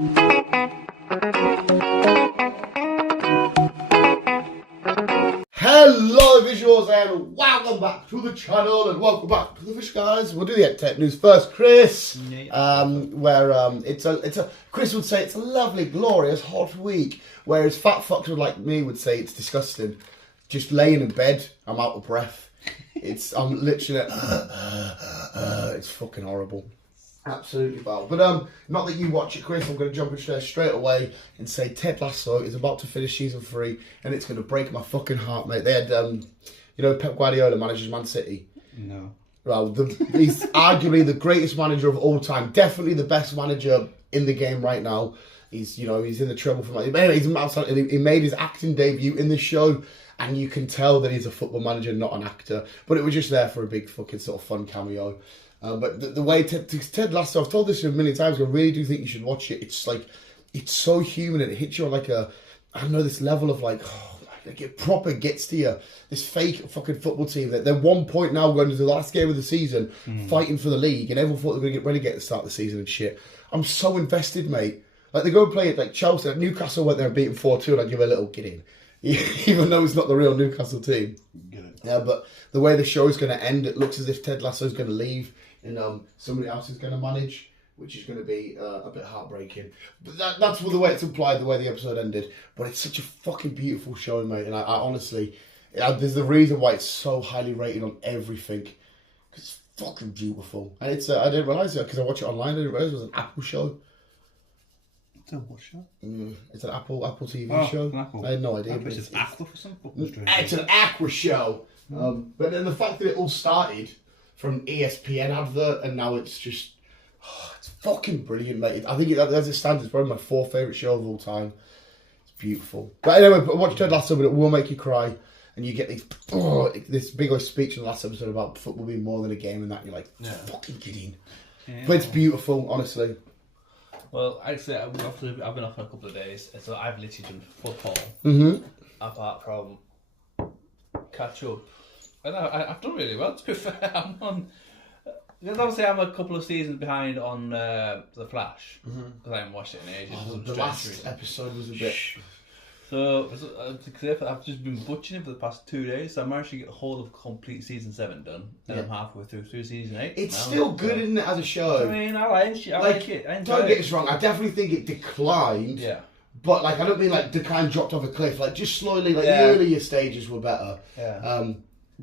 Hello visuals and welcome back to the channel and welcome back to the Fish Guys. We'll do the tech news first, Chris. Chris would say it's a lovely, glorious, hot week, whereas fat fucks like me would say it's disgusting. Just laying in bed, I'm out of breath. I'm literally it's fucking horrible. Absolutely foul. But not that you watch it, Chris. I'm going to jump in straight away and say Ted Lasso is about to finish season 3 and it's going to break my fucking heart, mate. They had, Pep Guardiola manages Man City. No. Well, he's arguably the greatest manager of all time. Definitely the best manager in the game right now. He's in the trouble for money. But anyway, he made his acting debut in the show, and you can tell that he's a football manager, not an actor. But it was just there for a big fucking sort of fun cameo. But the way Ted Lasso, I've told this a million times, I really do think you should watch it. It's so human and it hits you on this level of it proper gets to you. This fake fucking football team that they're 1 point now going to the last game of the season, fighting for the league, and everyone thought they were going to get relegated at the start of the season and shit. I'm so invested, mate. Like, they go and play it like Chelsea. Newcastle went there and beat them 4-2, and I give a little get in. Even though it's not the real Newcastle team. Yeah, but the way the show is going to end, it looks as if Ted Lasso is going to leave and somebody else is going to manage, which is going to be a bit heartbreaking. But that's the way it's implied, the way the episode ended. But it's such a fucking beautiful show, mate. And I honestly, there's the reason why it's so highly rated on everything. Because it's fucking beautiful. And it's I didn't realise it because I watch it online. I didn't realise it was an Apple show. It's a what show? It's an Apple TV show. An Apple. I had no idea. It's Aqua for some It's an Aqua show. But then the fact that it all started from ESPN advert and now it's just, it's fucking brilliant, mate. I think as it stands, it's probably my 4th favourite show of all time. It's beautiful. But anyway, watch Ted Lasso, but it will make you cry. And you get this big old speech in the last episode about football being more than a game and that. You're like, fucking kidding. Yeah. But it's beautiful, honestly. Well, actually, I've been off for a couple of days, so I've literally done football. Apart from catch up. And I've done really well, to be fair. Because obviously I'm a couple of seasons behind on The Flash. Because I haven't watched it in ages. The last episode was a bit... So, I've just been butchering it for the past 2 days, so I managed to get a whole of complete season 7 done, and I'm halfway through season 8. It's still good, isn't it, as a show? I mean, I like it. Don't get us wrong, I definitely think it declined. Yeah. But I don't mean decline dropped off a cliff. Just slowly, the earlier stages were better. Yeah.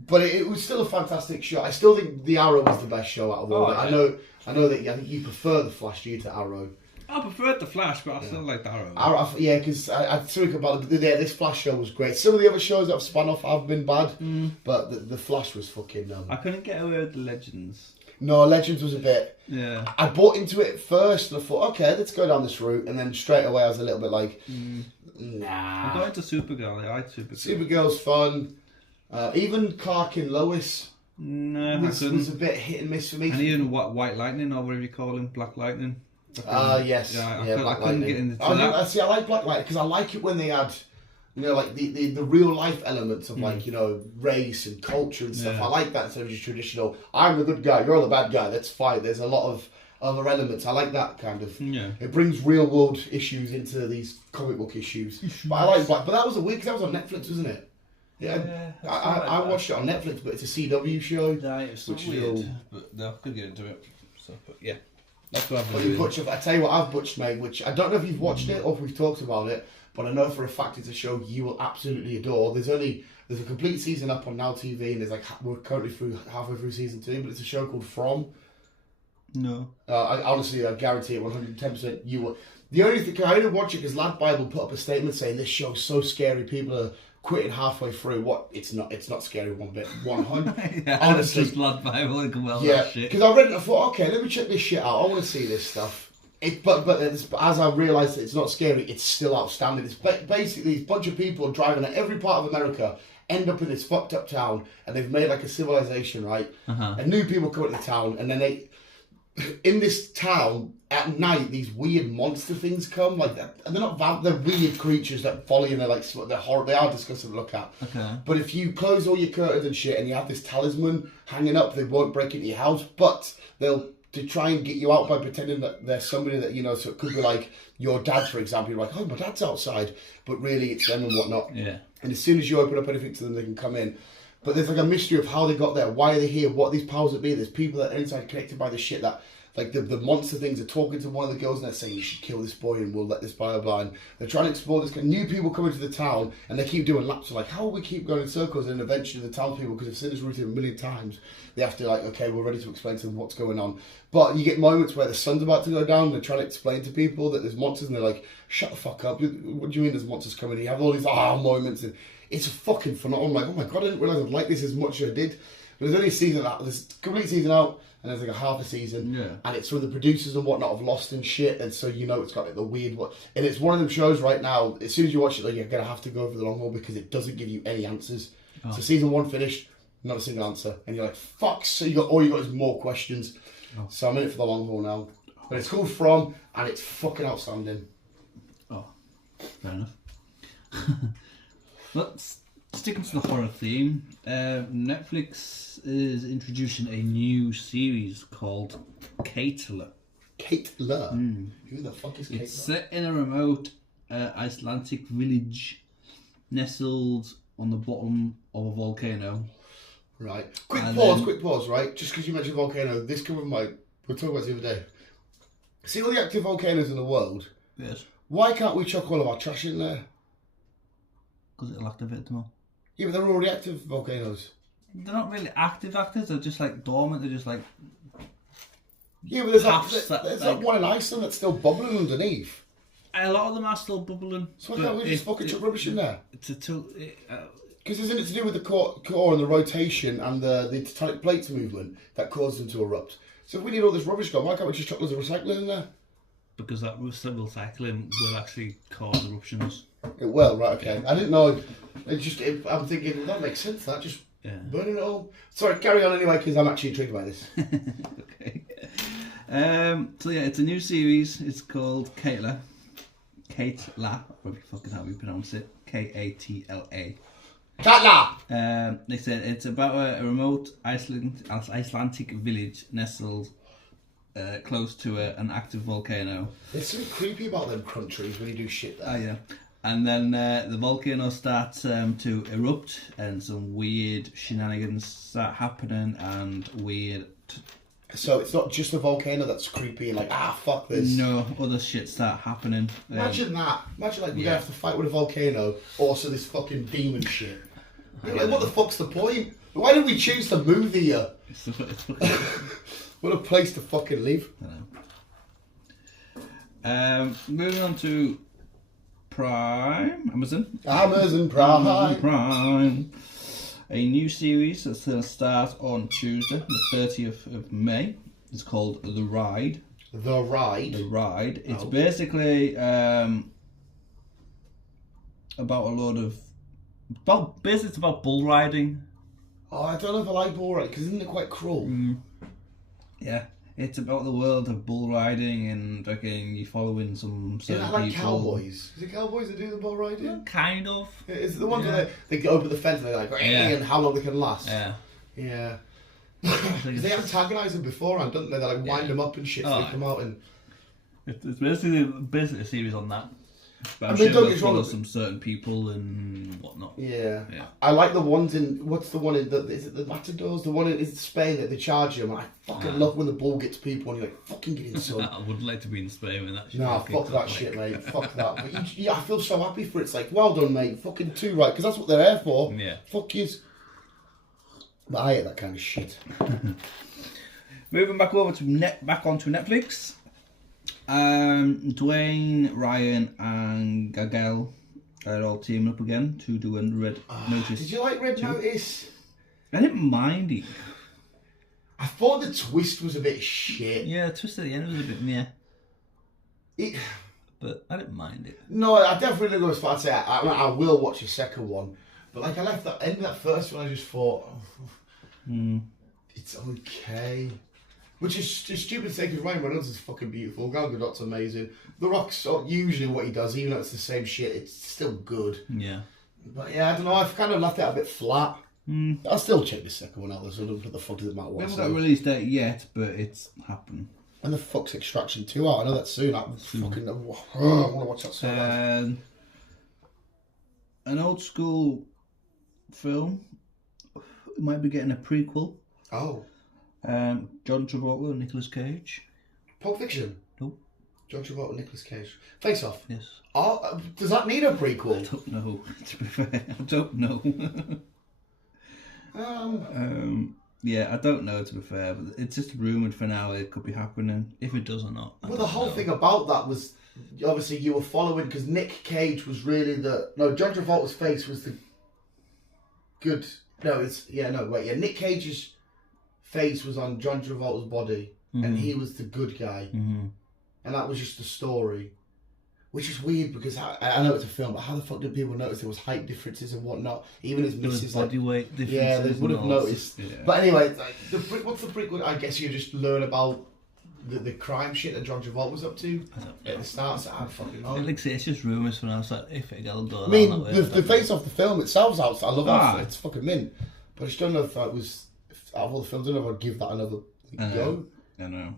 But it was still a fantastic show. I still think The Arrow was the best show out of all that. Yeah. I know that I think you prefer The Flash to Arrow. I preferred The Flash, but I still like The Arrow. Yeah, because I think about it. This Flash show was great. Some of the other shows that have spun off have been bad, but the Flash was fucking... I couldn't get away with the Legends. No, Legends was a bit... Yeah. I bought into it first and I thought, okay, let's go down this route. And then straight away I was a little bit like, nah. I got into Supergirl. I like Supergirl. Supergirl's fun. Even Clark and Lois was a bit hit and miss for me. And even White Lightning, or whatever you call him, Black Lightning. Yes. Black Lightning. I like Black Lightning because I like it when they add, the real life elements of race and culture and stuff. I like that instead of just traditional, I'm the good guy, you're the bad guy, let's fight. There's a lot of other elements. I like that kind of. Yeah. It brings real world issues into these comic book issues. But I like Black. But that was a week, because that was on Netflix, wasn't it? Yeah. I watched it on Netflix, but it's a CW show. Yeah, it's weird. But no, I could get into it. So, but yeah. That's what I've been doing. I tell you what I've butched, mate, which I don't know if you've watched it or if we've talked about it, but I know for a fact it's a show you will absolutely adore. There's a complete season up on Now TV, and we're currently halfway through season 2, but it's a show called From. No. I guarantee it 110% you will. The only thing, I didn't watch it because Lad Bible put up a statement saying this show's so scary, people are quitting halfway through. What? It's not scary one bit. 100. Yeah, honestly, just Lad Bible and well, yeah, that shit. because I read it and I thought, okay, let me check this shit out. I want to see this stuff. But as I realised that it's not scary, it's still outstanding. It's basically a bunch of people driving at every part of America end up in this fucked up town, and they've made a civilization, right? And new people come into the town, and then in this town at night, these weird monster things come, and they're not they're weird creatures that follow you, and they're horrible. They are disgusting to look at. Okay. But if you close all your curtains and shit, and you have this talisman hanging up, they won't break into your house, but they'll to try and get you out by pretending that they're somebody that, you know, so it could be like your dad, for example. You're like, oh, my dad's outside. But really, it's them and whatnot. Yeah. And as soon as you open up anything to them, they can come in. But there's like a mystery of how they got there. Why are they here? What are these powers that be? There's people that are inside connected by the shit that... Like, the monster things are talking to one of the girls and they're saying, you should kill this boy and we'll let this blah, blah, blah. And they're trying to explore this. New people come into the town and they keep doing laps. Like, how will we keep going in circles? And eventually the townspeople, because they've seen this routine a million times, they have to, like, okay, we're ready to explain to them what's going on. But you get moments where the sun's about to go down and they're trying to explain to people that there's monsters and they're like, shut the fuck up. What do you mean there's monsters coming? You have all these moments. And it's a fucking phenomenal. I'm like, oh my God, I didn't realise I'd like this as much as I did. But there's only a season out. There's a complete season out. And there's like a half a season, and it's from the producers and whatnot of Lost and shit, and so you know it's got like the weird one. And it's one of them shows right now. As soon as you watch it, like, you're gonna have to go for the long haul because it doesn't give you any answers. Oh. So season 1 finished, not a single answer, and you're like, fuck. So all you got is more questions. Oh. So I'm in it for the long haul now. But it's called From, and it's fucking outstanding. Oh, fair enough. Let's sticking to the horror theme. Netflix is introducing a new series called Keitler. Keitler? Who the fuck is Keitler? It's set in a remote Icelandic village nestled on the bottom of a volcano. Right. Quick pause, right? Just because you mentioned volcano, this came from we were talking about this the other day. See all the active volcanoes in the world? Yes. Why can't we chuck all of our trash in there? Because it'll activate them all. Yeah, but they're already active volcanoes. They're not really active actors, they're just like dormant, they're just like... Yeah, but there's that one in Iceland that's still bubbling underneath. A lot of them are still bubbling. So why can't we just fucking chuck rubbish in there? Because isn't it to do with the core and the rotation and the tectonic plates movement that caused them to erupt? So if we need all this rubbish gone, why can't we just chuck loads of recycling in there? Because that recycling will actually cause eruptions. It will, right, okay. I didn't know. I'm thinking, that makes sense, that. Just burning it all. Sorry, carry on anyway, because I'm actually intrigued by this. Okay. So yeah, it's a new series. It's called Keitler. Keitla, probably fucking how we pronounce it. Katla. Keitla! They said it's about a remote Icelandic village nestled close to an active volcano. There's something creepy about them countries when you do shit there. Oh yeah. And then the volcano starts to erupt and some weird shenanigans start happening and weird... So it's not just a volcano that's creepy and like, fuck this. No, other shit start happening. Imagine that. Imagine like we're going to have to fight with a volcano, also this fucking demon shit. Like, what the fuck's the point? Why did we choose to move here? What a place to fucking live. Moving on to Amazon Prime. A new series that's going to start on Tuesday, the 30th of May. It's called The Ride. The Ride? The Ride. It's basically about a load of... Basically it's about bull riding. Oh, I don't know if I like bull riding, because isn't it quite cruel? Yeah. It's about the world of bull riding and fucking you following some certain people. Is that like people. cowboys? Is it cowboys that do the bull riding? Yeah, kind of. Is it the ones where they go over the fence and they're like, and how long they can last? Yeah. Yeah. Because they antagonise them beforehand, don't they? They like wind them up and shit so they come out and... It's basically a series on that. But I'm sure they'll follow some certain people and whatnot. Yeah. I like the ones in... What's the one in... Is it the Matadors? The one in Spain that they charge you. I fucking love when the bull gets people and you're like, fucking get in, son. I would like to be in Spain when that shit. Nah, fuck that shit, mate. Fuck that. But I feel so happy for it. It's like, well done, mate. Fucking too right. Because that's what they're there for. Yeah. Fuck yous. But I hate that kind of shit. Moving back over to back onto Netflix. Dwayne, Ryan, and Gagel are all teaming up again to do a Red Notice. Did you like Red Notice? I didn't mind it. I thought the twist was a bit shit. Yeah, the twist at the end was a bit meh. But I didn't mind it. No, I definitely didn't go as far to say I will watch the second one. But like I left that end of that first one, I just thought, it's okay. Which is just stupid to say because Ryan Reynolds is fucking beautiful. Gal Gadot's amazing. The Rock's usually what he does, even though it's the same shit, it's still good. Yeah. But yeah, I don't know, I've kind of left it a bit flat. I'll still check the second one out. So what the fuck does it matter We what I haven't got a say? release date yet, but it's happening. And the fuck's Extraction 2 out? I know that's soon. I fucking I want to watch that so bad. An old school film. It might be getting a prequel. Oh. John Travolta and Nicolas Cage. Pulp Fiction? Nope. John Travolta and Nicolas Cage. Face Off? Yes. Oh, does that need a prequel? I don't know, to be fair. I don't know. Yeah, I don't know, to be fair. But it's just rumoured for now. It could be happening. If it does or not. Well, the whole thing about that was, obviously, you were following, because Nick Cage was really John Travolta's face was the good... Nick Cage's face was on John Travolta's body, and he was the good guy. And that was just the story. Which is weird, because I know it's a film, but how the fuck did people notice there was height differences and whatnot? Even his There was missus... body weight differences. Yeah, they would have and all noticed. Yeah. But anyway, what's the prequel? I guess you just learn about the crime shit that John Travolta was up to at the start. So I don't fucking know. Like I say, it's just rumours for now. So if it'll go I mean, the face off the film itself's out. I love that. It's fucking mint. But I just don't know if that was... out of all the films, I don't know if I'd give that another go. I know.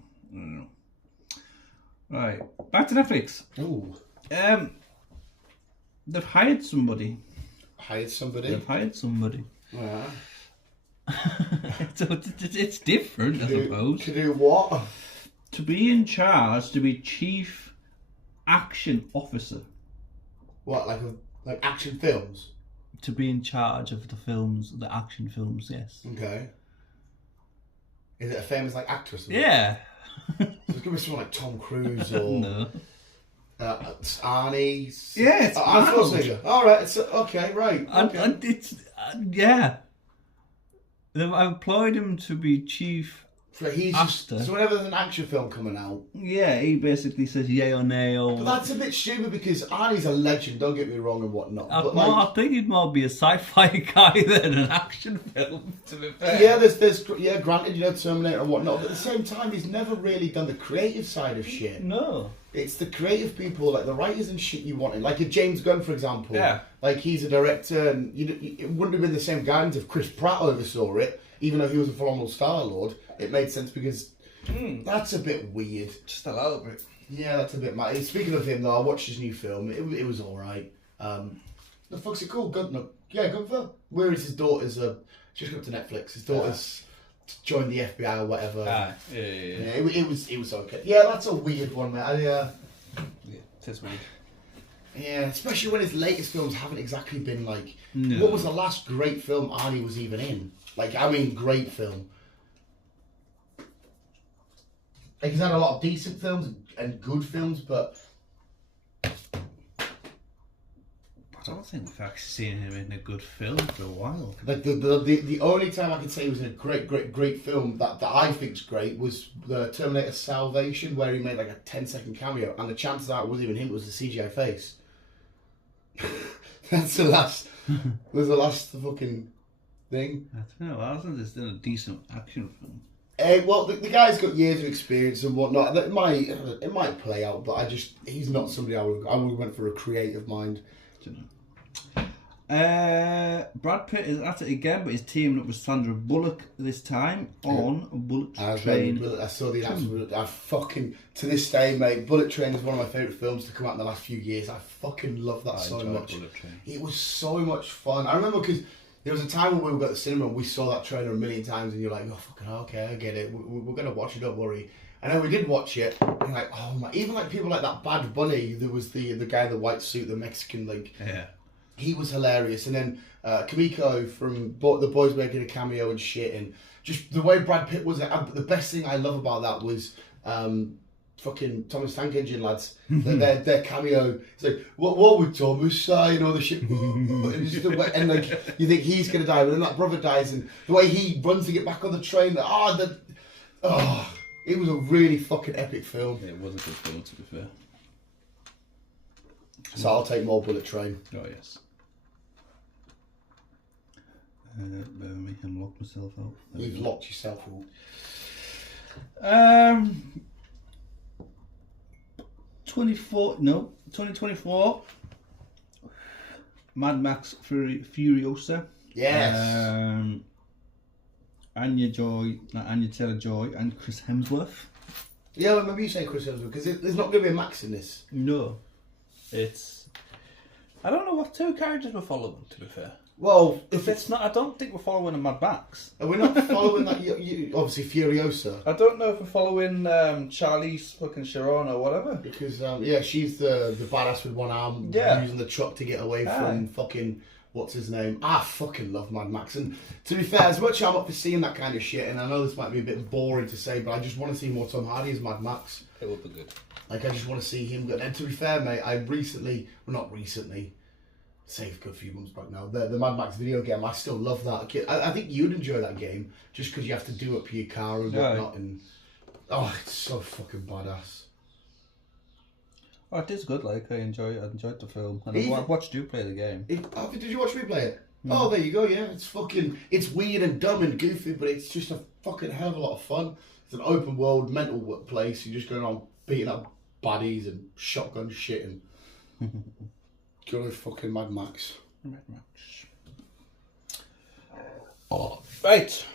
Right, back to Netflix. Ooh. They've hired somebody. Hired somebody? They've hired somebody. Yeah. So it's different, I suppose. To do what? To be in charge, to be chief action officer. What, like action films? To be in charge of the films, the action films, yes. Okay. Is it a famous actress? Yeah. So it's gonna be someone like Tom Cruise or No. Arnie. Yeah, it's Arnold. Schwarzenegger. All right. It's okay. Right. Okay. And it's yeah. They've employed him to be chief. So he's After. So whenever there's an action film coming out, Yeah, he basically says yay or nay or. but that's a bit stupid because Arnie's a legend. Don't get me wrong and whatnot. But I think he'd more be a sci-fi guy than an action film. To be fair. yeah, there's granted, Terminator and whatnot, but at the same time, he's never really done the creative side of shit. No. It's the creative people, like the writers and shit you wanted. Like a James Gunn, for example. Yeah. Like he's a director, and it wouldn't have been the same guidance if Chris Pratt oversaw it, even though he was a phenomenal Star-Lord. It made sense because that's a bit weird. Just a little bit. Yeah, that's a bit mad. Speaking of him, though, I watched his new film. It was alright. The fuck's it called? Gunther? Where is his daughter's... She's come to Netflix. His daughter's joined the FBI or whatever. Yeah. It was okay. Yeah, that's a weird one, man. Yeah, it's weird. Yeah, especially when his latest films haven't exactly been like... No. What was the last great film Arnie was even in? Great film. Like, he's had a lot of decent films and good films, but... I don't think we've actually seen him in a good film for a while. Like the only time I could say he was in a great film that I think's great was the Terminator Salvation, where he made like a 10-second cameo, and the chances are it wasn't even him; it was the CGI face. That's the last. Was the last fucking thing. I don't know. I don't think there's been a decent action film. Well, the guy's got years of experience and whatnot. It might play out, but he's not somebody I would have went for a creative mind. Brad Pitt is at it again, but he's teaming up with Sandra Bullock this time on Bullet Train. I saw the announcement. To this day, mate, Bullet Train is one of my favourite films to come out in the last few years. I fucking love that so much. It was so much fun. I remember because there was a time when we were at the cinema and we saw that trailer a million times, and you're like, oh fucking hell, okay, I get it. We're gonna watch it. Don't worry. And then we did watch it, and you're like, oh my! Even like people like that Bad Bunny, there was the guy in the white suit, the Mexican, yeah. He was hilarious. And then Kamiko from The Boys making a cameo and shit. And just the way Brad Pitt was. The best thing I love about that was fucking Thomas Tank Engine lads. their cameo. It's like, what would Thomas say? And all the shit. and like, you think he's going to die. But then that brother dies. And the way he runs to get back on the train. It was a really fucking epic film. Yeah, it was a good film, to be fair. So I'll take more Bullet Train. Oh, yes. Bear with me, I'm locked myself out. You've locked yourself out. 2024. Mad Max Furiosa Yes. Anya Taylor-Joy, and Chris Hemsworth. Yeah, I remember you saying Chris Hemsworth, because there's not going to be a Max in this. No. I don't know what two characters we're following, to be fair. Well, If it's not, I don't think we're following a Mad Max. we're not following that, obviously Furiosa. I don't know if we're following Charlize fucking Sharon or whatever. Because, she's the badass with one arm, Yeah. using the truck to get away from fucking, what's his name? I fucking love Mad Max. And to be fair, as much as I'm up for seeing that kind of shit, and I know this might be a bit boring to say, but I just want to see more Tom Hardy as Mad Max. It would be good. Like, I just want to see him go. And to be fair, mate, not recently, say a good few months back now, the Mad Max video game, I still love that. I think you'd enjoy that game, just because you have to do up your car and whatnot, and it's so fucking badass. Oh, it is good. Like I enjoyed the film, and Even- I watched you play the game. Did you watch me play it? Oh, there you go, yeah. It's weird and dumb and goofy, but it's just a fucking hell of a lot of fun. It's an open world, mental place. You're just going around beating up baddies and shotgun shit and go fucking Mad Max. Mad Max. Right,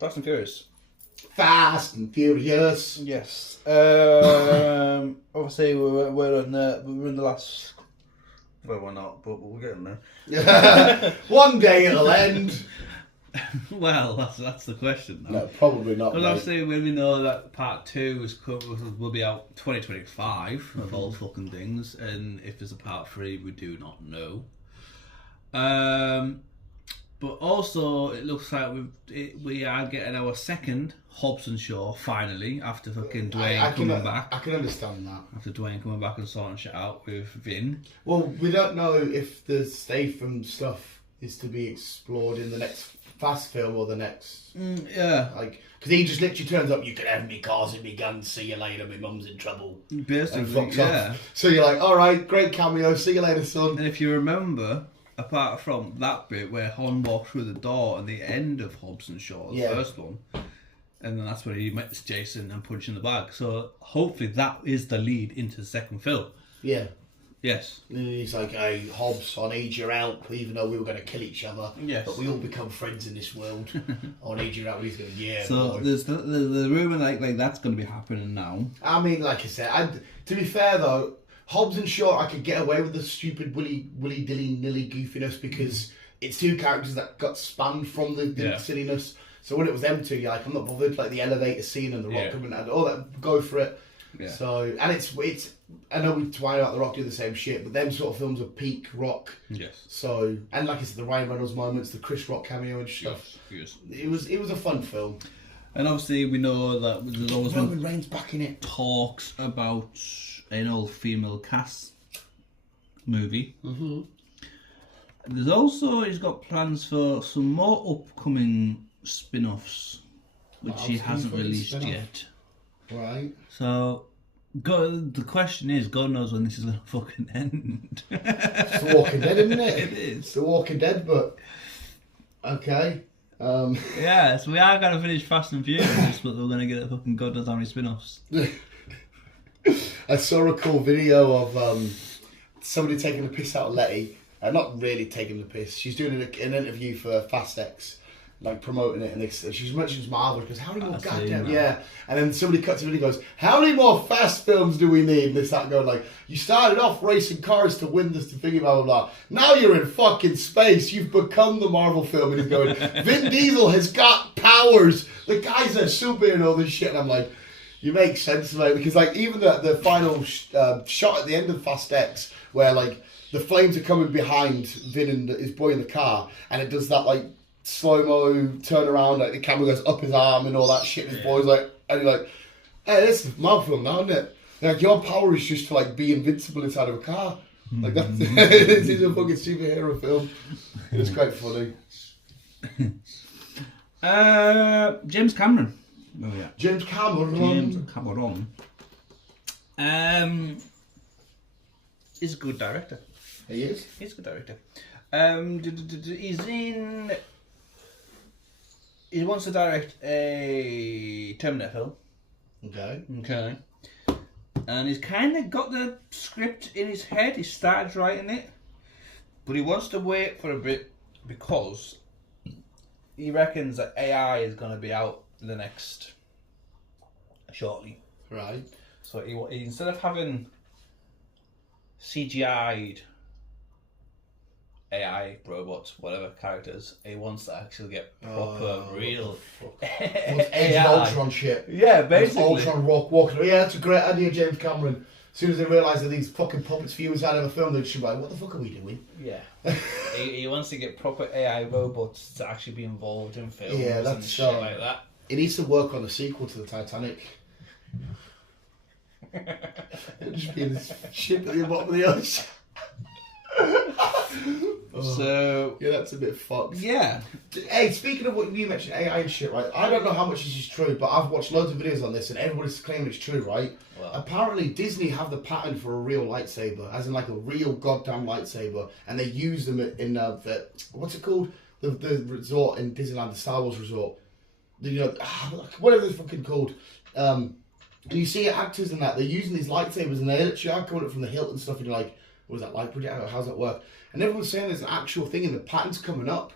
Fast and Furious. Fast and Furious. Yes. Obviously, we're in the last. Well, we're not, but we're getting there. One day it'll end. Well, that's the question. No, probably not. Because Mate. obviously, when we know that part 2 will be out 2025 of all fucking things, and if there's a part 3, we do not know. But also, it looks like we are getting our second Hobbs and Shaw finally after fucking Dwayne coming back. I can understand that. After Dwayne coming back and sorting shit out with Vin. Well, we don't know if the Statham stuff is to be explored in the next Fast film or the next. Yeah. Like, because he just literally turns up, you can have me cars and me guns, see you later, my mum's in trouble. Basically, And fucks yeah. off. So you're like, alright, great cameo, see you later, son. And if you remember, apart from that bit where Han walked through the door at the end of Hobbs and Shaw, the first one, and then that's where he met Jason and punched in the bag. So hopefully that is the lead into the second film. Yeah. Yes. And he's like, hey, Hobbs, I need your help, even though we were going to kill each other. Yes. But we all become friends in this world. I need your help. He's going, yeah. So boy. there's the rumour like that's going to be happening now. I mean, like I said, to be fair though, Hobbs and Shaw, I could get away with the stupid willy-dilly-nilly goofiness because it's two characters that got spanned from the silliness. So when it was them two, you're like, I'm not bothered. Like the elevator scene and the Rock coming and all that, go for it. Yeah. So, and it's I know we Twilight the Rock do the same shit, but them sort of films are peak Rock. Yes. So, and like I said, the Ryan Reynolds moments, the Chris Rock cameo and stuff. Yes. It was a fun film. And obviously we know that there's always Roman been Reigns back in it. talks about an all-female cast movie. Mm-hmm. There's also, he's got plans for some more upcoming spin-offs, which he hasn't released yet. Right. So, the question is, God knows when this is going to fucking end. It's The Walking Dead, isn't it? It is. It's The Walking Dead, but okay. Yeah, so we are going to finish Fast and Furious, but we're going to get a fucking God knows how many spin-offs. I saw a cool video of somebody taking the piss out of Letty. Not really taking the piss. She's doing an interview for Fast X, like promoting it, and she's mentions Marvel because how many more goddamn and then somebody cuts it and he goes, how many more Fast films do we need? And they start going like, you started off racing cars to win this thing, blah blah blah. Now you're in fucking space. You've become the Marvel film. And he's going, Vin Diesel has got powers. The guy's a super and all this shit. And I'm like, you make sense, mate, because like even the final shot at the end of Fast X where like the flames are coming behind Vin and his boy in the car, and it does that like slow-mo turn around, like the camera goes up his arm and all that shit, and his boy's like, and you're like, hey, this is my film now, isn't it? Like, your power is just to like be invincible inside of a car. Like that's this is a fucking superhero film. It's quite funny. James Cameron. Oh yeah. James Cameron. James Cameron. He's a good director. He is. He's a good director. He wants to direct a Terminator film. Okay. Okay. And he's kind of got the script in his head. He started writing it, but he wants to wait for a bit because he reckons that AI is going to be out in the next shortly. Right. So he instead of having CGI'd AI robots, whatever characters, he wants to actually get proper real Age of Ultron shit. Yeah, basically. Ultron walking. Yeah, that's a great idea, James Cameron. As soon as they realise that these fucking puppets for you inside of a film, they're just like, what the fuck are we doing? Yeah. he wants to get proper AI robots to actually be involved in films and shit like that. He needs to work on the sequel to the Titanic. It'll just be this ship at the bottom of the ocean. So yeah, that's a bit fucked. Yeah. Hey, speaking of what you mentioned, AI and shit, right? I don't know how much this is true, but I've watched loads of videos on this, and everybody's claiming it's true, right? Well, apparently, Disney have the pattern for a real lightsaber, as in like a real goddamn lightsaber, and they use them in what's it called? The resort in Disneyland, the Star Wars resort. Whatever it's fucking called. And you see actors and that, they're using these lightsabers, and they literally are coming up from the hilt and stuff, and you're like, what is that like? How's that work? And everyone's saying there's an actual thing, and the pattern's coming up,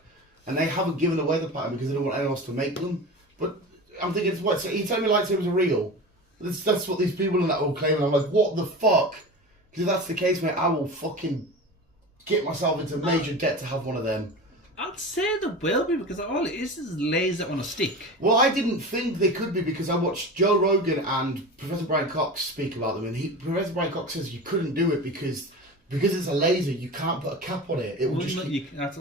and they haven't given away the pattern because they don't want anyone else to make them. But I'm thinking, what? So you tell me lightsabers are real? That's what these people in that will claim. And I'm like, what the fuck? Because if that's the case, mate, I will fucking get myself into major debt to have one of them. I'd say there will be, because all it is laser on a stick. Well, I didn't think they could be, because I watched Joe Rogan and Professor Brian Cox speak about them, and Professor Brian Cox says you couldn't do it because it's a laser, you can't put a cap on it. It will just keep going and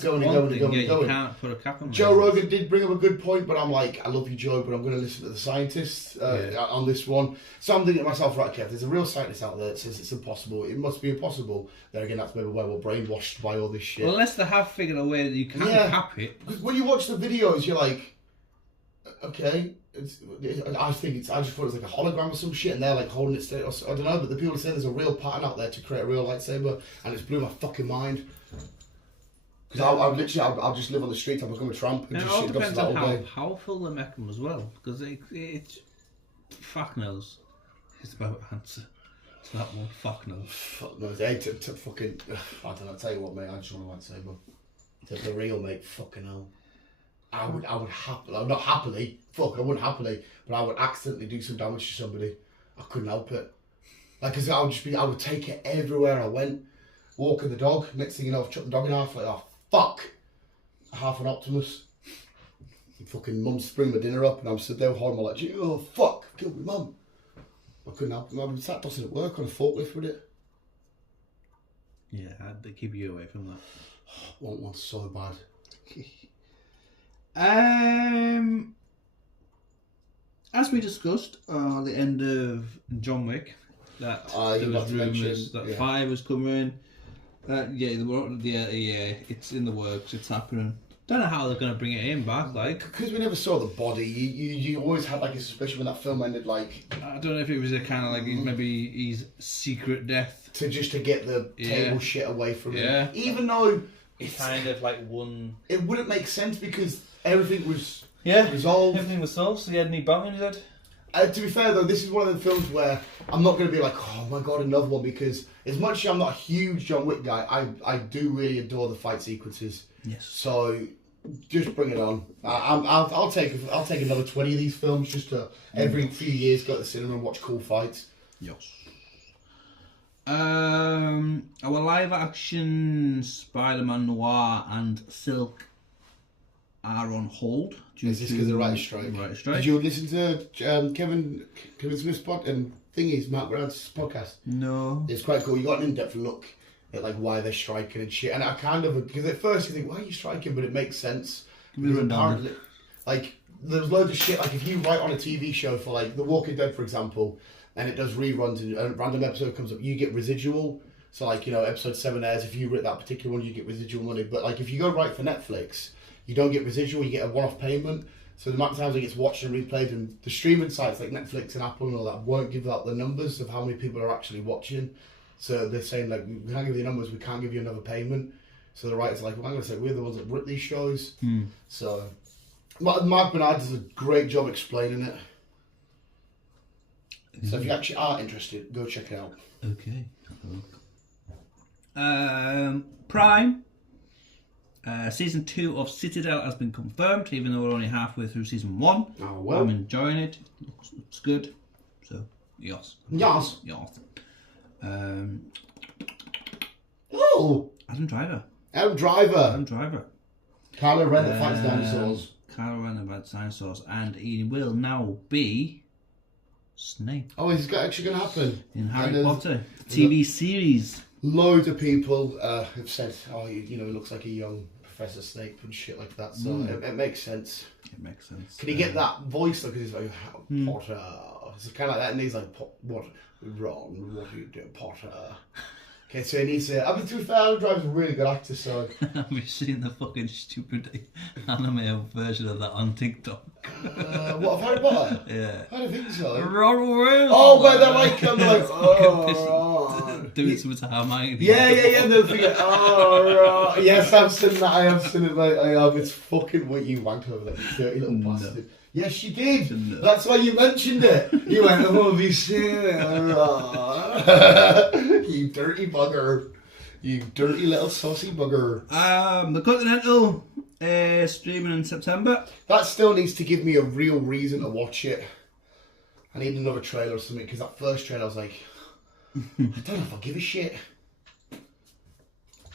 going and going and going. You can't put a cap on Joe Rogan did bring up a good point, but I'm like, I love you, Joe, but I'm going to listen to the scientists on this one. So I'm thinking to myself, right, Kev, there's a real scientist out there that says it's impossible. It must be impossible. Then again, that's maybe why we're brainwashed by all this shit. Well, unless they have figured a way that you can cap it. Because when you watch the videos, you're like, okay. I just thought it was like a hologram or some shit, and they're like holding it straight. I don't know, but the people are saying there's a real pattern out there to create a real lightsaber, and it's blew my fucking mind. Because I'll just live on the street. I'll become a tramp and It just all shit depends dust on that how all day. powerful they make them as well, because it's fuck knows. It's about answer. It's that one. Fuck knows. Fuck knows. Hey, fucking. I don't know. I'll tell you what, mate. I just want a lightsaber. The real, mate. Fucking hell. I would happily, not happily, I wouldn't happily, but I would accidentally do some damage to somebody. I couldn't help it. Like, cause I would take it everywhere I went. Walking the dog, next thing you know, I've chopped the dog in half, like, oh, fuck. Half an Optimus. And fucking mum's bringing my dinner up, and I'm stood there holding my like, oh, fuck, I killed my mum. I couldn't help it. I sat doesn't work on a forklift with it. Yeah, they keep you away from that. Want one so bad. As we discussed at the end of John Wick, that there was rumours that 5 was coming. It's in the works. It's happening. Don't know how they're going to bring it in back, like, because we never saw the body. You always had like a suspicion when that film ended. Like, I don't know if it was a kind of like maybe his secret death to get the table shit away from him. Yeah. Even though it's kind of like one. It wouldn't make sense because everything was resolved. Everything was solved. So he had any bang in his head. To be fair though, this is one of the films where I'm not going to be like, oh my god, another one, because as much as I'm not a huge John Wick guy, I do really adore the fight sequences. Yes. So just bring it on. I'll take another 20 of these films just to every few years go to the cinema and watch cool fights. Yes. Our live action Spider-Man Noir and Silk are on hold. Is this because of the writer's strike? Did you listen to Kevin Smith's podcast and Thingy's Mark Brown's podcast? No. It's quite cool. You got an in-depth look at like why they're striking and shit. And I kind of, because at first you think, why are you striking? But it makes sense. Because apparently, like, there's loads of shit. Like if you write on a TV show for like The Walking Dead, for example, and it does reruns and a random episode comes up, you get residual. So like, episode 7 airs, if you write that particular one, you get residual money. But like if you go write for Netflix, you don't get residual, you get a one-off payment. So the amount of times it gets watched and replayed, and the streaming sites like Netflix and Apple and all that won't give out the numbers of how many people are actually watching. So they're saying like, we can't give you the numbers, we can't give you another payment. So the writers are like, well, I'm going to say we're the ones that wrote these shows. So Mark Bernard does a great job explaining it. So if you actually are interested, go check it out. Okay. Prime Season 2 of Citadel has been confirmed, even though we're only halfway through Season 1. Oh, well. I'm enjoying it. Looks good. So, yes. Yes. Yes. Oh! Adam Driver. Adam Driver. Kylo Ren that fights dinosaurs. Kylo Ren that fights dinosaurs. And he will now be Snape. Oh, is it actually going to happen? In Harry Potter. TV series. Loads of people have said, oh, you know, he looks like a young Professor Snape and shit like that. So it makes sense. It makes sense. Can he get that voice though? Because he's like, Potter. It's kind of like that. And he's like, what? Ron, what are you doing, Potter? Okay, so he needs to. I mean, to be fair, Adam Driver's a really good actor, so. Have you seen the fucking stupid anime version of that on TikTok? What, of Harry Potter? Yeah. I don't think so. Oh, where they're like, doing something to Hermione. Yeah. They're thinking, right. Yes, I've seen that. I have seen it. Like, I have. It's fucking what you wanked over that, you dirty little bastard. Yes, you did. No. That's why you mentioned it. You went, oh, have you seen it? You dirty bugger. You dirty little saucy bugger. The Continental streaming in September. That still needs to give me a real reason to watch it. I need another trailer or something, because that first trailer I was like, I don't know if I'll give a shit.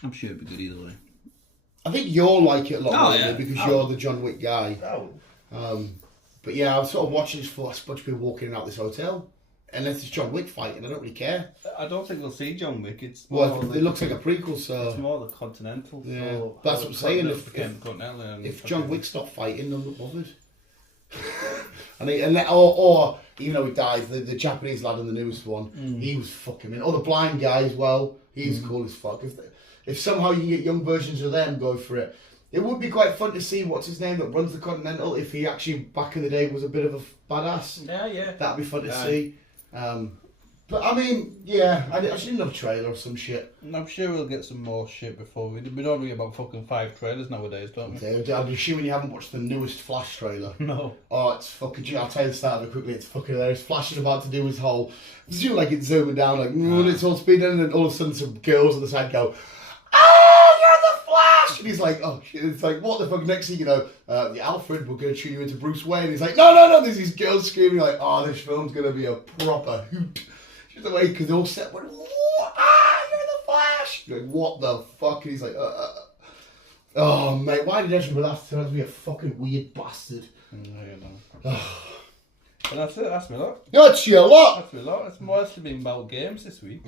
I'm sure it'll be good either way. I think you'll like it a lot more yeah. because you're the John Wick guy. Oh. But yeah, I was sort of watching this for a bunch of people walking in and out this hotel. Unless it's John Wick fighting, I don't really care. I don't think we'll see John Wick. It's more Well, it looks like a prequel, so. It's more the Continental. Yeah, so that's what I'm saying. If If John Wick stopped fighting, I'm not bothered. or even though he died, the Japanese lad in the newest one, he was fucking in. Or the blind guy as well, he was cool as fuck. If somehow you get young versions of them, go for it. It would be quite fun to see what's his name that runs the Continental, if he actually back in the day was a bit of a badass. Yeah. That'd be fun to see. But I mean, yeah, I should need another trailer or some shit. I'm sure we'll get some more shit before we don't get about fucking 5 trailers nowadays, don't we? Okay, I'm assuming you haven't watched the newest Flash trailer. No. Oh, it's fucking. I'll tell you the start of it quickly. It's fucking hilarious. Flash is about to do his whole. It's like it's zooming down, like it's all speeding, and then all of a sudden some girls on the side go, "Oh, you're the Flash!" And he's like, "Oh shit!" It's like, what the fuck? Next thing you know, Alfred, we're going to turn you into Bruce Wayne. He's like, "No!" There's these girls screaming like, "Oh, this film's going to be a proper hoot." Just the way because they all set went, you're the Flash. You're like, what the fuck? And he's like, oh mate, why did everyone have to turn out to be a fucking weird bastard? But that's it. That's me lot. That's your lot. That's me lot. It's mostly been about games this week.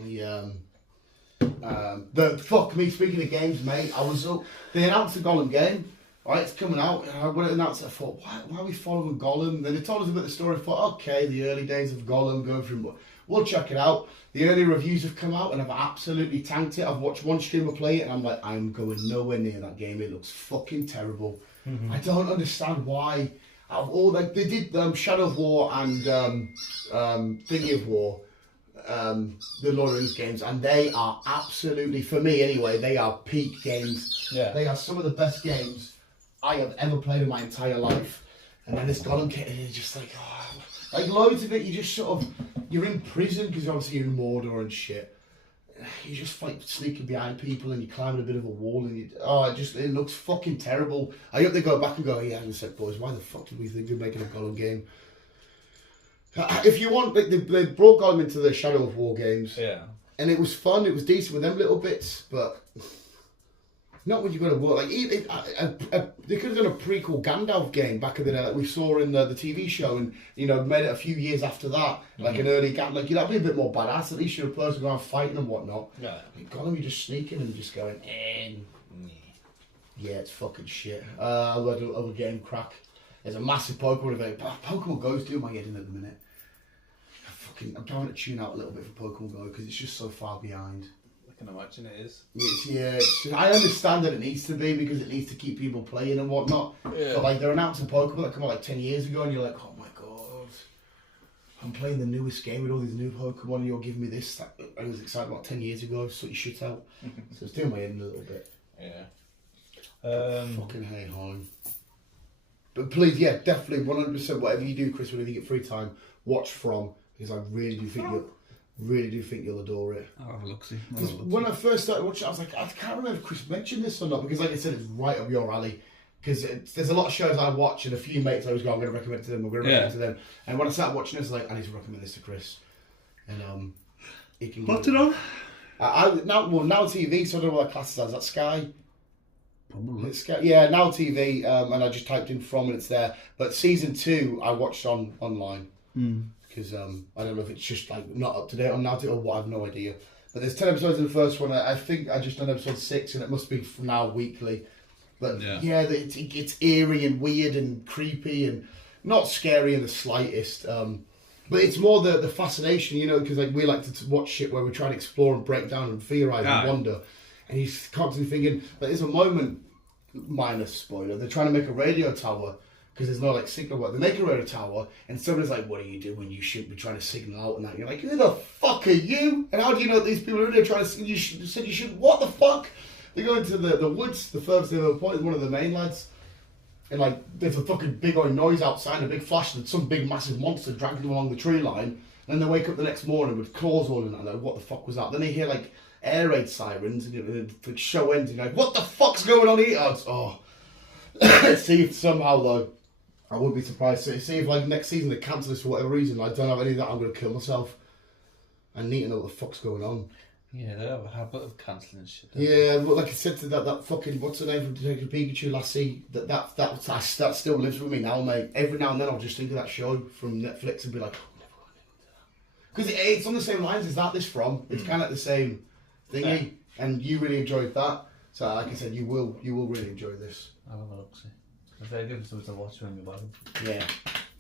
The fuck me. Speaking of games, mate, I was up. They announced the Gollum game. Right, it's coming out. And when it announced it, I thought, why are we following Gollum? Then they told us about the story. I thought, okay, the early days of Gollum going through. We'll check it out. The early reviews have come out and I've absolutely tanked it. I've watched one streamer play it and I'm like, I'm going nowhere near that game. It looks fucking terrible. I don't understand why. They did Shadow of War and Thingy of War, the Lord of the Rings games, and they are absolutely, for me anyway, they are peak games. Yeah. They are some of the best games I have ever played in my entire life. And then this Gollum kit, and it's just like, like loads of it, you just sort of, you're in prison because obviously you're in Mordor and shit. You just fight sneaking behind people and you climb a bit of a wall and it looks fucking terrible. I hope they go back and go, yeah, and said, boys, why the fuck did we think of making a Gollum game? If you want, they brought Gollum into the Shadow of War games. Yeah. And it was fun, it was decent with them little bits, but not when you're going to work. Like, they could have done a prequel Gandalf game back in the day that we saw in the TV show and, made it a few years after that. Like an early Gandalf. Like, that'd be a bit more badass. At least you're a person going fighting and whatnot. Yeah. Gollum, you're just sneaking and just going, yeah, it's fucking shit. Other game crack. There's a massive Pokemon event. Pokemon Go's doing my head in at the minute. I'm trying to tune out a little bit for Pokemon Go because it's just so far behind. I can imagine it is. I understand that it needs to be because it needs to keep people playing and whatnot. Yeah. But they're announcing Pokemon that came out like 10 years ago and you're like, oh my god, I'm playing the newest game with all these new Pokemon and you're giving me this that I was excited about 10 years ago, so you shit out. So it's doing my head in a little bit. Yeah. Fucking hey ho. But please, yeah, definitely 100% whatever you do, Chris, whenever you get free time, watch From, because I really do think Really do think you'll adore it. I'll have a look-see. When I first started watching, I was like, I can't remember if Chris mentioned this or not, because like I said, it's right up your alley. Because there's a lot of shows I watch, and a few mates always go, I'm going to recommend it to them, I'm going to recommend it to them. And when I started watching this, I was like, I need to recommend this to Chris. And he can. What's it on? Now TV, so I don't know what that class is. Is that Sky? Probably. It's Sky, yeah, Now TV, and I just typed in from and it's there. But season 2, I watched online. Because I don't know if it's just like not up to date on Now TV or what, I have no idea. But there's 10 episodes in the first one. I think I just done episode 6, and it must be from now weekly. But yeah, it's eerie and weird and creepy and not scary in the slightest. But it's more the fascination, you know, because like we like to watch shit where we try and explore and break down and theorise and wonder. And he's constantly thinking, but there's a moment, minor spoiler, they're trying to make a radio tower because there's no like signal. They make a radio tower, and somebody's like, "What are you doing? You shouldn't be trying to signal out." And that you're like, "Who the fuck are you? And how do you know these people are in there trying to? You said you shouldn't. What the fuck?" They go into the woods. The furthest they've ever pointed, one of the main lads, and like there's a fucking big old noise outside, a big flash, and some big massive monster dragging them along the tree line. And then they wake up the next morning with claws all in that. Like, what the fuck was that? Then they hear like air raid sirens, and the show ends, and you're like, "What the fuck's going on here?" See if somehow though. I wouldn't be surprised. See if like next season they cancel this for whatever reason. I don't have any of that. I'm going to kill myself. I need to know what the fuck's going on. Yeah, they have a habit of cancelling shit. Yeah, but like I said to that fucking what's her name from Detective Pikachu lassie, that still lives with me now, mate. Every now and then I'll just think of that show from Netflix and be like, oh, never going into that. Because it's on the same lines as that. This from it's kind of the same thingy, and you really enjoyed that. So like I said, you will really enjoy this. I'll have a look. See. It's very good to watch when you're watching. Yeah.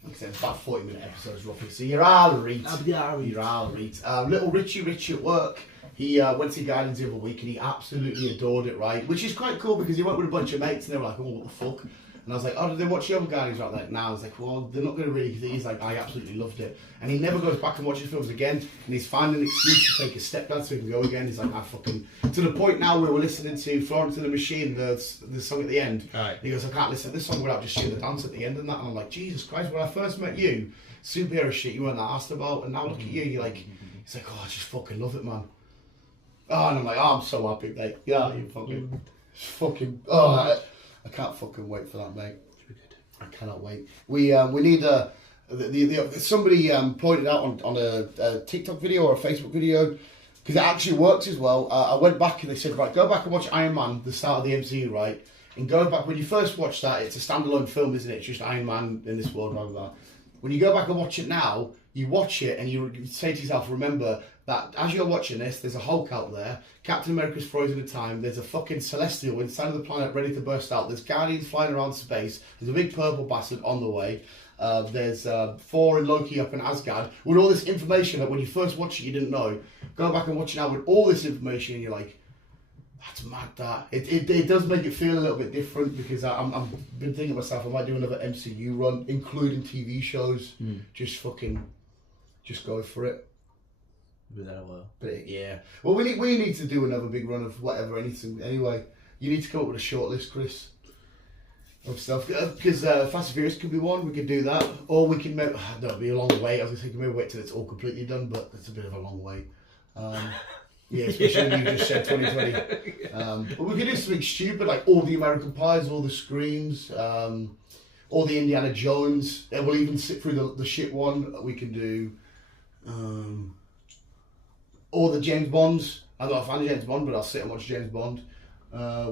Like I said, it's about 40-minute episodes roughly. So you're all right. You're all right. Little Richie at work, he went to see Guardians the other week and he absolutely adored it, right? Which is quite cool because he went with a bunch of mates and they were like, "Oh, what the fuck?" And I was like, "Oh, did they watch the other Guardians right there?" Now I was like, "Well, they're not going to really." He's like, "I absolutely loved it." And he never goes back and watches films again. And he's finding an excuse to take his stepdad so he can go again. He's like, "I fucking..." To the point now where we're listening to Florence and the Machine, the song at the end. Right. He goes, "I can't listen to this song without just seeing the dance at the end and that." And I'm like, Jesus Christ, when I first met you, superhero shit you weren't that asked about. And now look at you, you're like... He's like, "Oh, I just fucking love it, man." Oh, and I'm like, "Oh, I'm so happy, mate." Yeah, you fucking... Oh, I can't fucking wait for that, mate. I cannot wait. We need somebody pointed out on a TikTok video or a Facebook video, because it actually works as well. I went back and they said, right, go back and watch Iron Man, the start of the MCU, right? And go back, when you first watch that, it's a standalone film, isn't it? It's just Iron Man in this world, blah, blah, blah. When you go back and watch it now, you watch it and you say to yourself, remember that as you're watching this, there's a Hulk out there, Captain America's frozen in time, there's a fucking Celestial inside of the planet ready to burst out, there's Guardians flying around space, there's a big purple bastard on the way, there's Thor and Loki up in Asgard, with all this information that when you first watch it you didn't know. Go back and watch it now with all this information and you're like, that's mad that. It does make it feel a little bit different, because I'm been thinking to myself, I might do another MCU run, including TV shows, just go for it. Be there a while. But yeah. Well, we need to do another big run of whatever, anything. Anyway, you need to come up with a short list, Chris, of stuff. Because Fast and Furious could be one. We could do that, or we can maybe... No, it'd be a long wait. I was thinking maybe wait till it's all completely done, but it's a bit of a long wait. Yeah, especially when you just said 2020. But we could do something stupid like all the American Pies, all the Screams, all the Indiana Jones. And we'll even sit through the shit one. We can do all the James Bonds. I'm not a fan of James Bond, but I'll sit and watch James Bond.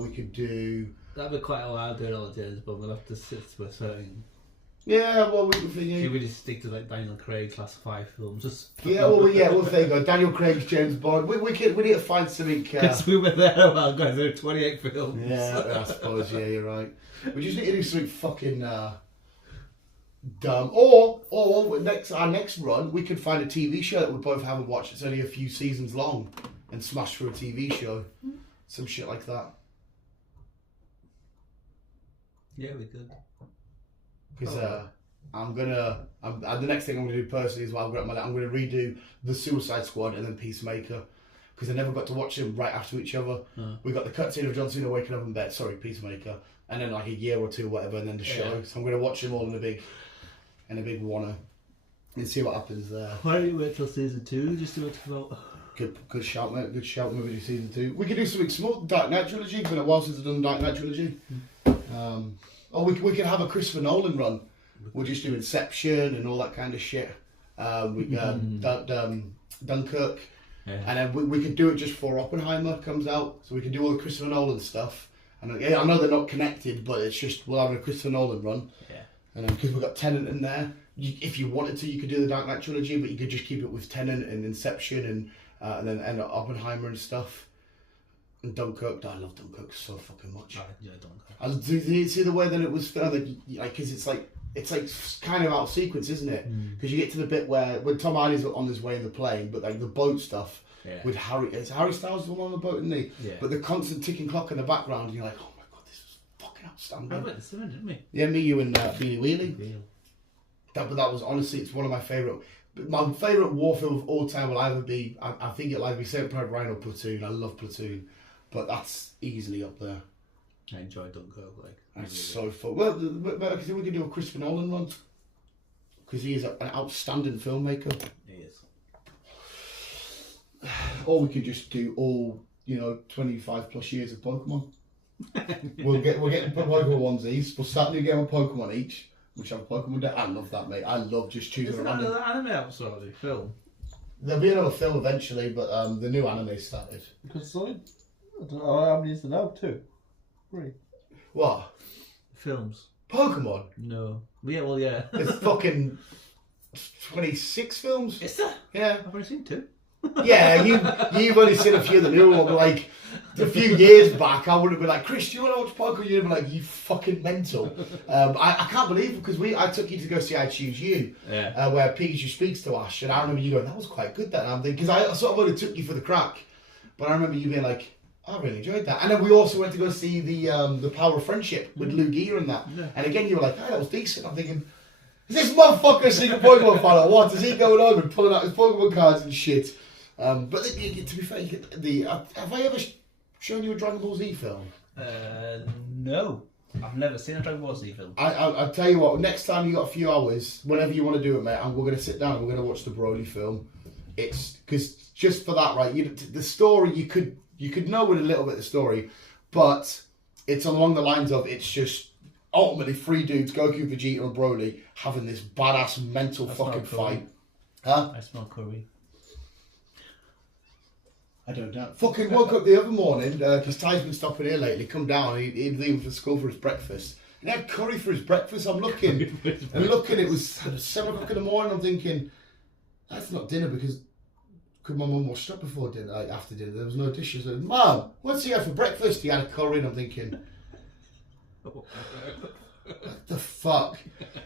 We could do... That'd be quite a while doing all the James Bond. We'll have to sit to a certain... Yeah, well, we can think... Should we just stick to like Daniel Craig's last 5 films? Just... Yeah, well, there you go. Daniel Craig's James Bond. We need to find something... Because we were there a while, guys. There were 28 films. Yeah, I suppose, yeah, you're right. We just need to do something fucking dumb. Or our next run, we could find a TV show that we both haven't watched. It's only a few seasons long, and smash through a TV show. Some shit like that. Yeah, we could. Because the next thing I'm going to do personally is I'm going to redo the Suicide Squad and then Peacemaker, because I never got to watch them right after each other. We got the cutscene of John Cena waking up in bed, Peacemaker, and then like a year or two, whatever, and then the show. So I'm going to watch them all in a big wanna. and see what happens there. Why don't you wait till season 2 just to talk about? Good shout, mate. Good shout. Maybe do season 2. We could do something small. Dark Knight trilogy. It's been a while since I've done Dark Knight trilogy. Or we could have a Christopher Nolan run. We'll just do Inception and all that kind of shit. Dunkirk. Yeah. And then we could do it just before Oppenheimer comes out. So we can do all the Christopher Nolan stuff. And I know they're not connected, but it's just we'll have a Christopher Nolan run. Yeah. And then because we've got Tenet in there, if you wanted to, you could do the Dark Knight trilogy, but you could just keep it with Tenet and Inception and then end up Oppenheimer and stuff. And Dunkirk, I love Dunkirk so fucking much. Yeah, Dunkirk. Do you see the way that it was filmed? Like, because it's like kind of out of sequence, isn't it? Because you get to the bit where when Tom Hardy's on his way in the plane, but like the boat stuff with Harry Styles the one on the boat, isn't he? Yeah. But the constant ticking clock in the background, and you're like, oh my god, this is fucking outstanding. I went to cinema, didn't we? Yeah, me, you, and Beanie Wheelie. But that was honestly, it's one of my favourite. My favourite war film of all time will either be, I think it'll either be Saving Private Ryan or Platoon. I love Platoon, but that's easily up there. I enjoy Dunkirk. That's so fun. Well, I think we could do a Christopher Nolan run because he is an outstanding filmmaker. He is. Or we could just do all 25 plus years of Pokemon. we'll get Pokemon onesies. We'll start a new game of Pokemon each. Which have Pokemon Day. I love that, mate. I love just choosing a random. Is there another anime episode of the film? There'll be another film eventually, but the new anime started. Because I don't know how many is there now? 2? 3? What? Films. Pokemon? No. Yeah, well, yeah. It's fucking 26 films. Is there? Yeah. I've only seen 2. Yeah, you've only seen a few of the new ones, but like a few years back, I would have been like, Chris, do you want to watch Pokemon? You'd be like, you fucking mental. I can't believe it because I took you to go see I Choose You, where Pikachu speaks to Ash, and I remember you going, that was quite good. That I'm thinking because I sort of only took you for the crack, but I remember you being like, I really enjoyed that. And then we also went to go see the Power of Friendship with Lou Gear and that, and again you were like, that was decent. I'm thinking, is this motherfucker a secret Pokemon fan or what? Is he going over and pulling out his Pokemon cards and shit? But to be fair, have I ever shown you a Dragon Ball Z film? No. I've never seen a Dragon Ball Z film. I'll tell you what, next time you got a few hours, whenever you want to do it, mate, and we're going to sit down and we're going to watch the Broly film. It's, because just for that, right, the story, you could know with a little bit of the story, but it's along the lines of, it's just ultimately 3 dudes, Goku, Vegeta and Broly, having this badass mental fucking fight. Huh? I smell curry. I don't know. Fucking woke up the other morning, because Ty's been stopping here lately, come down, he'd leave for school for his breakfast. And he had curry for his breakfast. I'm looking, it was 7 o'clock in the morning, I'm thinking, that's not dinner because my mum washed up before dinner, like after dinner, there was no dishes. And, Mum, what's he had for breakfast? He had a curry, and I'm thinking, what the fuck?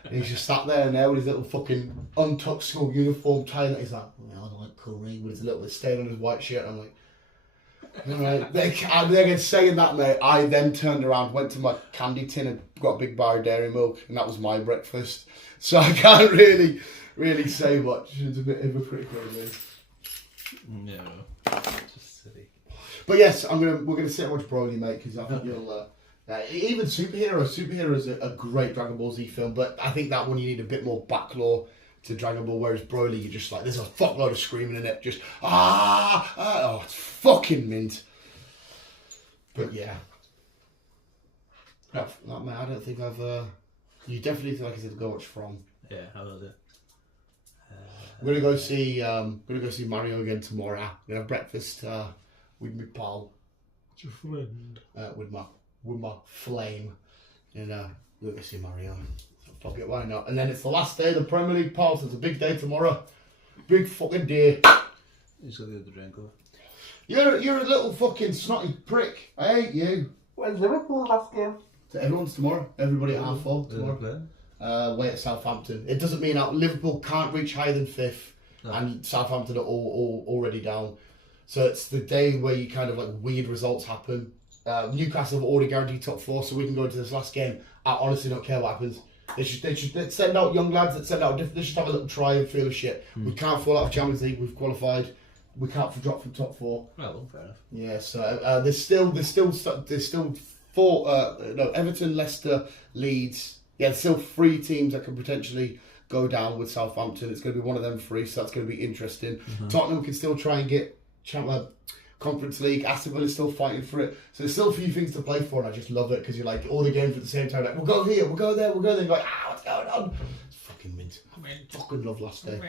And he's just sat there with his little fucking untucked school uniform, tying that. He's like, I don't like curry, with his little bit stain on his white shirt. And I'm like, alright. They're saying that, mate. I then turned around, went to my candy tin and got a big bar of dairy milk, and that was my breakfast. So I can't really say much. It's a bit hypocritical, really. No, just silly. But yes, we're gonna sit and watch Broly, mate, because I think you'll. Even Superhero is a great Dragon Ball Z film, but I think that one you need a bit more backlore to Dragon Ball, whereas Broly you're just like, there's a fuckload of screaming in it, just oh, it's fucking mint. But yeah, man, I don't think I've. You definitely, like I said, go watch From. Yeah, I will do. We're gonna go see Mario again tomorrow. We're gonna have breakfast with my pal. What's your friend? With my flame, and we're gonna see Mario. So fuck it, why not? And then it's the last day of the Premier League, pal. So it's a big day tomorrow. Big fucking day. You just got the other drink off. You're a little fucking snotty prick. I hate you. When's Liverpool last game? So everyone's tomorrow. Everybody at 4:30 tomorrow. Away at Southampton. It doesn't mean Liverpool can't reach higher than 5th, and Southampton are all already down. So it's the day where you kind of like weird results happen. Newcastle have already guaranteed top 4, so we can go into this last game. I honestly don't care what happens. They should send out young lads that send out. They should have a little try and feel of shit. We can't fall out of Champions League. We've qualified. We can't drop from top 4. Well, fair enough. Yeah. So there's still 4. Everton, Leicester, Leeds. Yeah, there's still 3 teams that can potentially go down with Southampton. It's going to be one of them three, so that's going to be interesting. Tottenham can still try and get Conference League. Aston Villa is still fighting for it. So there's still a few things to play for, and I just love it because you're like, all the games at the same time, like, we'll go here, we'll go there, we'll go there. You're like, what's going on? It's fucking mint. I fucking love last day.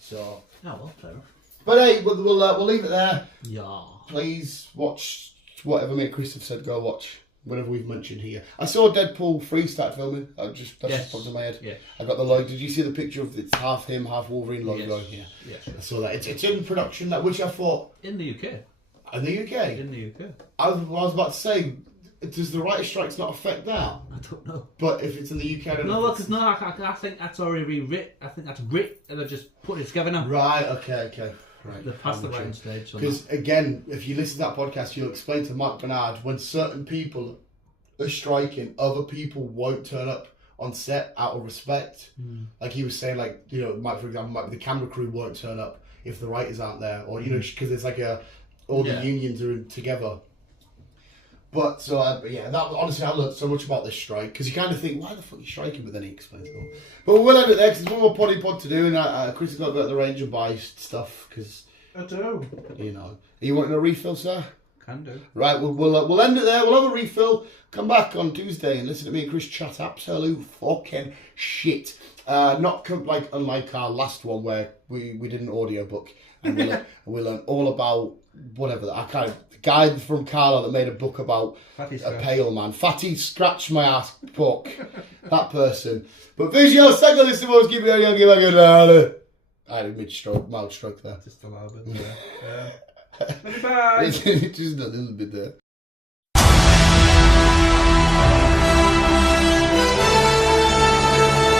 So, well, fair enough. But hey, we'll leave it there. Yeah. Please watch whatever me and Chris have said, go watch. Whatever we've mentioned here. I saw Deadpool 3 start filming. That just popped in my head. Yeah. I got the logo. Did you see the picture of it's half him, half Wolverine logo? Yes. Yeah. I saw that. It's in production, which I thought... In the UK. In the UK? In the UK. I was about to say, does the writer's strikes not affect that? I don't know. But if it's in the UK, I don't know. No, because I think that's already rewritten. I think that's writ, and they're just putting it together now. Right, okay. Right. They're past the writing stage. Because, again, if you listen to that podcast, you'll explain to Mark Bernard, when certain people are striking, other people won't turn up on set out of respect. Like he was saying, like, you know, for example, the camera crew won't turn up if the writers aren't there, or, you know, because it's like all the unions are together. But so honestly, I learned so much about this strike because you kind of think, why the fuck are you striking? But then he explains it all. But we'll end it there because there's one more pod to do, and Chris has got to go to the range and buy stuff because I do. You know, are you wanting a refill, sir? Can do. Right, we'll end it there. We'll have a refill. Come back on Tuesday and listen to me and Chris chat absolute fucking shit. Like unlike our last one where we did an audio book and we learned all about whatever the guy from Carlo that made a book about a pale man. Fatty scratch my ass book. That person. But Visual second list of us give me a give a I had a mild stroke there. Just a little bit. Yeah. Bye. Just a little bit there.